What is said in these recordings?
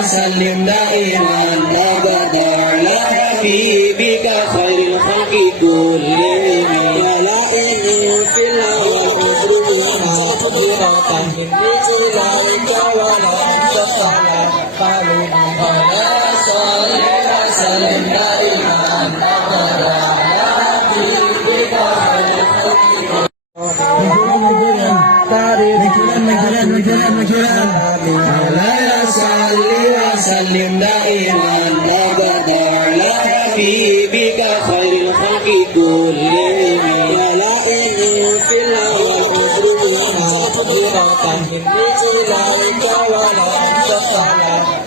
وسلم دائما أبدا على حبيبك خير الخلق كلهم ولئن في الأرض قدرة من مثلك ولا تفعل فلا صل وسلم دائما أبدا على حبيبك خير الخلق وسلم دائما أبدا على حبيبك خير الخلق كلهم ولئن في الأرض قدرة من مثلك ولا تفعل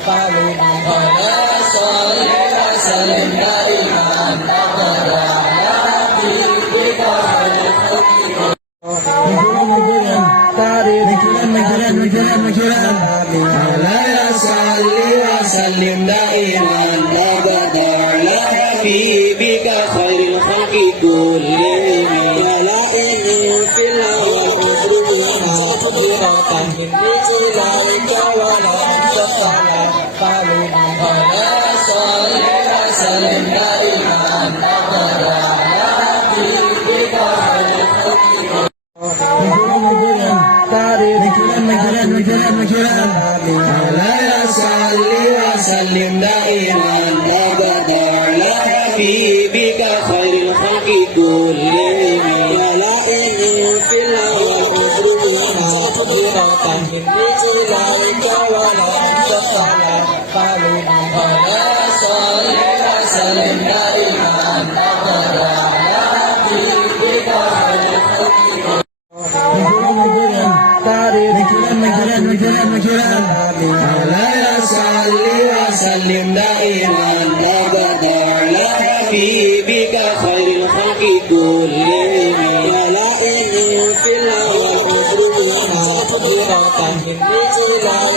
فلا صل وسلم دائما أبدا على حبيبك خير الخلق وسلم دائما أبدا على حبيبك خير الخلق كلهم ولئن في الأرض قدرة من مثلك ولا تفعل فلا صل وسلم دائما أبدا على حبيبك خير الخلق وسلم دائما أبدا على حبيبك خير الخلق كلهم ولئن في الأرض قدرة من مثلك ولا تفعل فلا صل وسلم دائما أبدا على حبيبك خير الخلق وسلم دائما أبدا على حبيبك خير الخلق كلهم ولئن في الأرض قدرة من مثلك